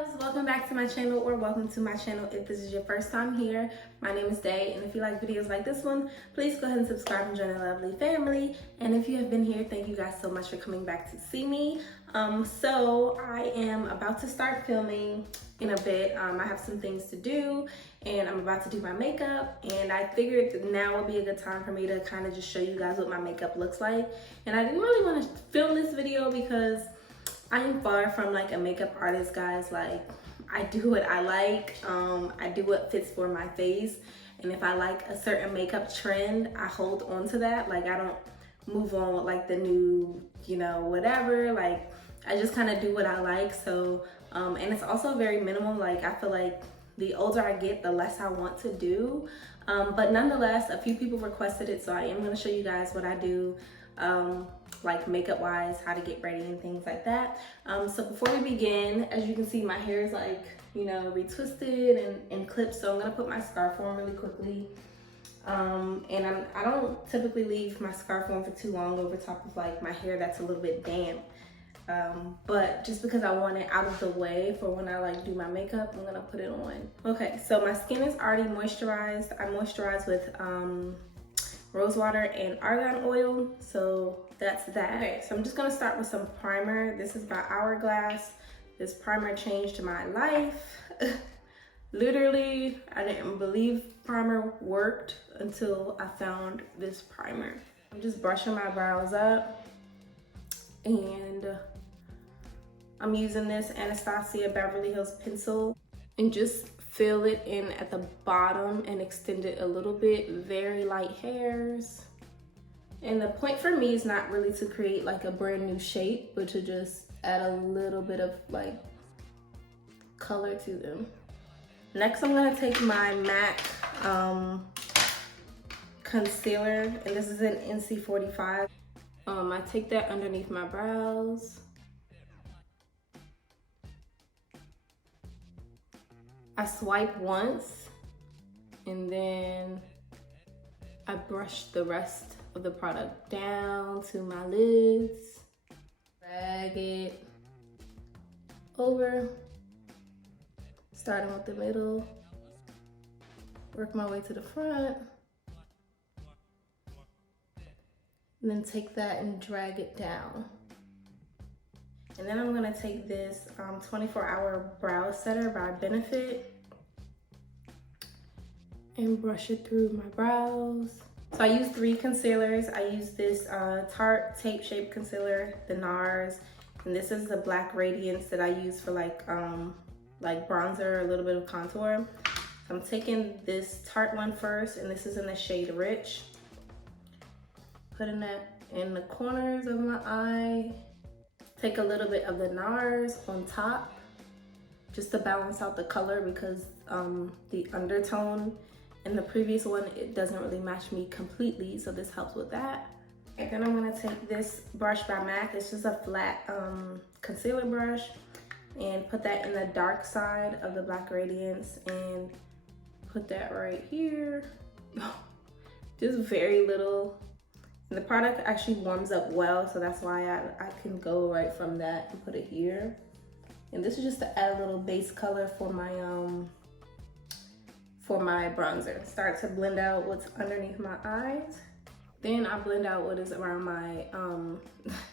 loves, welcome back to my channel, or welcome to my channel if this is your first time here. My name is Day, and if you like videos like this one, please go ahead and subscribe and join the lovely family. And if you have been here, thank you guys so much for coming back to see me. So I am about to start filming in a bit. I have some things to do, and I'm about to do my makeup, and I figured that now would be a good time for me to kind of just show you guys what my makeup looks like. And I didn't really want to film this video because I am far from like a makeup artist, guys. Like, I do what I like. I do what fits for my face. And if I like a certain makeup trend, I hold on to that. Like, I don't move on with like the new, whatever. Like, I just kind of do what I like. So, and it's also very minimal. Like, I feel like the older I get, the less I want to do. But nonetheless, a few people requested it. So I am going to show you guys what I do. Like makeup wise, how to get ready and things like that. So before we begin, as you can see, my hair is like, retwisted and clipped. So I'm gonna put my scarf on really quickly. And I don't typically leave my scarf on for too long over top of like my hair that's a little bit damp. But just because I want it out of the way for when I like do my makeup, I'm gonna put it on. Okay, so my skin is already moisturized. I moisturize with rose water and argan oil, so that's that. Okay, so I'm just gonna start with some primer. This is by Hourglass. This primer changed my life. Literally, I didn't believe primer worked until I found this primer. I'm just brushing my brows up, and I'm using this Anastasia Beverly Hills pencil, and just fill it in at the bottom and extend it a little bit. Very light hairs. And the point for me is not really to create like a brand new shape, but to just add a little bit of like color to them. Next, I'm gonna take my MAC concealer, and this is an NC45. I take that underneath my brows. I swipe once, and then I brush the rest of the product down to my lids. Drag it over, starting with the middle. Work my way to the front. And then take that and drag it down. And then I'm gonna take this 24-hour brow setter by Benefit and brush it through my brows. So I use 3 concealers. I use this Tarte Tape Shape Concealer, the NARS, and this is the black radiance that I use for like bronzer, a little bit of contour. So I'm taking this Tarte one first, and this is in the shade Rich. Putting that in the corners of my eye. Take a little bit of the NARS on top just to balance out the color, because the undertone in the previous one, it doesn't really match me completely, so this helps with that. And then I'm gonna take this brush by MAC. It's just a flat concealer brush, and put that in the dark side of the black radiance and put that right here. Just very little. And the product actually warms up well, so that's why I can go right from that and put it here. And this is just to add a little base color for my bronzer. Start to blend out what's underneath my eyes. Then I blend out what is around my,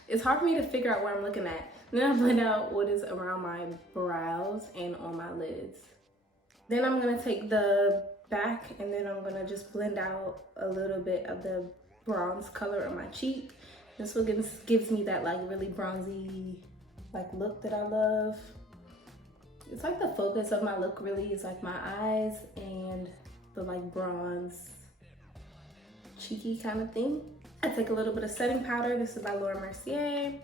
it's hard for me to figure out where I'm looking at. Then I blend out what is around my brows and on my lids. Then I'm gonna take the back, and then I'm gonna just blend out a little bit of the bronze color on my cheek. This one gives me that like really bronzy like look that I love. It's like the focus of my look really is like my eyes and the like bronze cheeky kind of thing. I take a little bit of setting powder. This is by Mercier.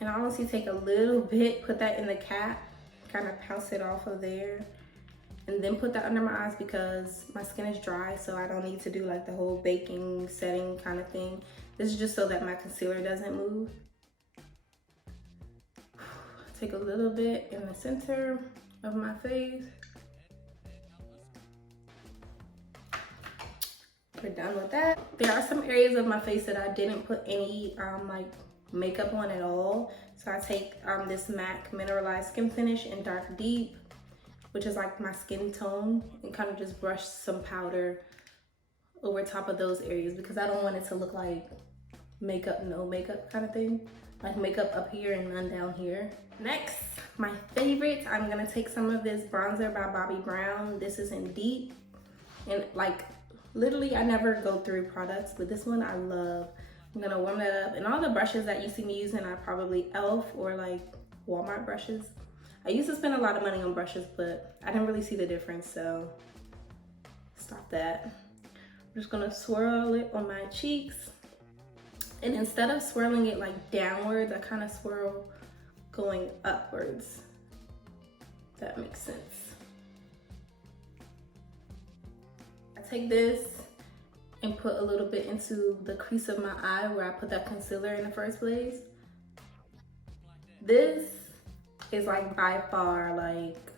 And I honestly take a little bit, put that in the cap, kind of pounce it off of there. And then put that under my eyes because my skin is dry, so I don't need to do like the whole baking setting kind of thing. This is just so that my concealer doesn't move. Take a little bit in the center of my face. We're done with that. There are some areas of my face that I didn't put any like makeup on at all. So I take this MAC Mineralized Skin Finish in Dark Deep, which is like my skin tone, and kind of just brush some powder over top of those areas because I don't want it to look like makeup, no makeup kind of thing. Like makeup up here and none down here. Next, my favorite, I'm gonna take some of this bronzer by Bobbi Brown. This is in Deep. And like, literally I never go through products, but this one I love. I'm gonna warm that up. And all the brushes that you see me using are probably e.l.f. or like Walmart brushes. I used to spend a lot of money on brushes, but I didn't really see the difference, so stop that. I'm just gonna swirl it on my cheeks. And instead of swirling it like downwards, I kind of swirl going upwards. If that makes sense. I take this and put a little bit into the crease of my eye where I put that concealer in the first place. This is like by far like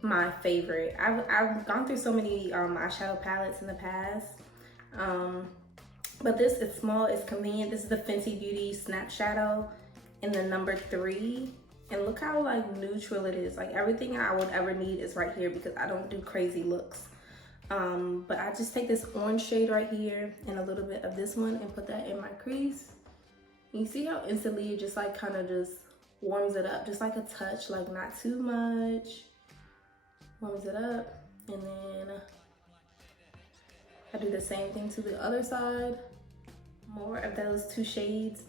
my favorite. I've gone through so many eyeshadow palettes in the past. But this is small, it's convenient. This is the Fenty Beauty Snap Shadow in the number 3. And look how like neutral it is. Like everything I would ever need is right here because I don't do crazy looks. But I just take this orange shade right here and a little bit of this one and put that in my crease. You see how instantly it just like kind of just warms it up, just like a touch, like not too much. Warms it up, and then I do the same thing to the other side. More of those 2 shades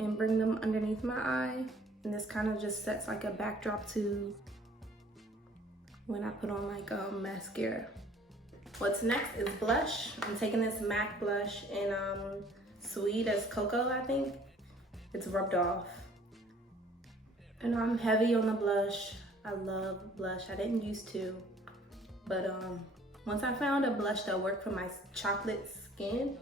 and bring them underneath my eye. And this kind of just sets like a backdrop to when I put on like mascara. What's next is blush. I'm taking this MAC blush in Sweet as Cocoa, I think. It's rubbed off. And I'm heavy on the blush. I love blush. I didn't used to, but once I found a blush that worked for my chocolate skin,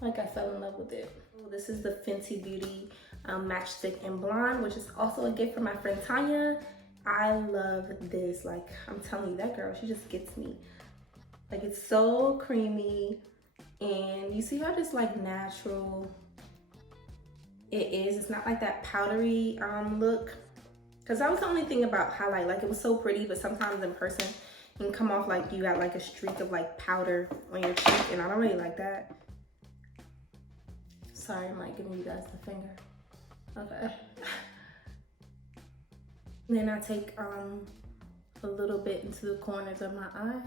like I fell in love with it. This is the Fenty Beauty Matchstick in Blonde, which is also a gift from my friend Tanya. I love this. Like, I'm telling you, that girl, she just gets me. Like, it's so creamy, and you see how just like natural it is. It's not like that powdery look. Because that was the only thing about highlight. Like, it was so pretty, but sometimes in person it can come off like you got like a streak of like powder on your cheek, and I don't really like that. Sorry, I'm like giving you guys the finger. Okay. Then I take a little bit into the corners of my eye.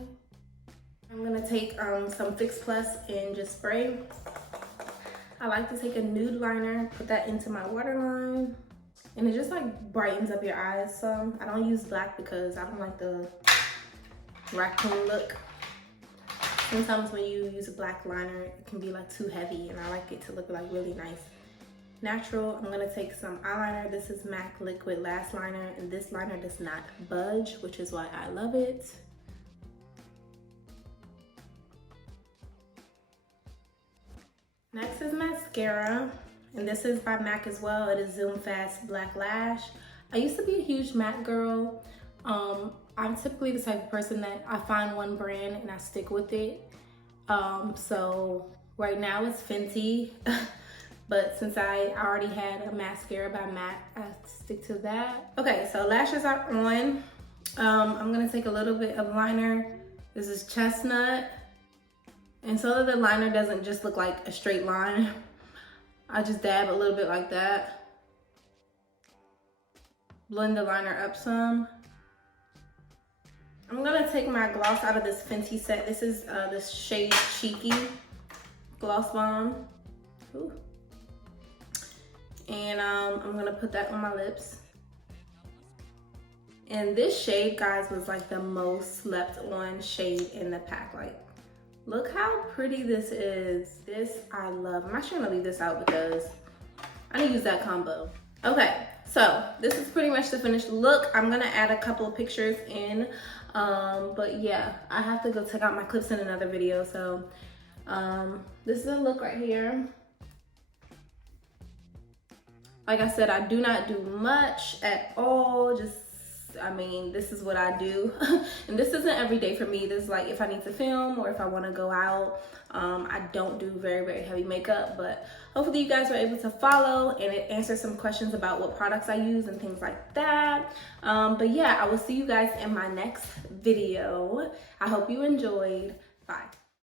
I'm gonna take some Fix Plus and just spray. I like to take a nude liner, put that into my waterline, and it just like brightens up your eyes some. I don't use black because I don't like the raccoon look. Sometimes when you use a black liner, it can be like too heavy, and I like it to look like really nice. Natural. I'm gonna take some eyeliner. This is MAC Liquid Lash Liner, and this liner does not budge, which is why I love it. Next is mascara, and this is by MAC as well. It is Zoom Fast Black Lash. I used to be a huge MAC girl. I'm typically the type of person that I find one brand and I stick with it. So right now it's Fenty, but since I already had a mascara by MAC, I stick to that. Okay, so lashes are on. I'm gonna take a little bit of liner. This is Chestnut. And so that the liner doesn't just look like a straight line, I just dab a little bit like that. Blend the liner up some. I'm gonna take my gloss out of this Fenty set. This is this shade Cheeky Gloss Bomb. Ooh. And I'm gonna put that on my lips. And this shade, guys, was like the most slept on shade in the pack. Like, look how pretty this is. This I love. I'm actually gonna leave this out because I didn't use that combo. Okay, so this is pretty much the finished look. I'm gonna add a couple of pictures in, but yeah, I have to go check out my clips in another video. So this is a look right here. Like I said, I do not do much at all, just I mean, this is what I do. And this isn't every day for me. This is like if I need to film or if I want to go out. I don't do very heavy makeup, but hopefully you guys were able to follow and it answers some questions about what products I use and things like that. But yeah, I will see you guys in my next video. I hope you enjoyed. Bye.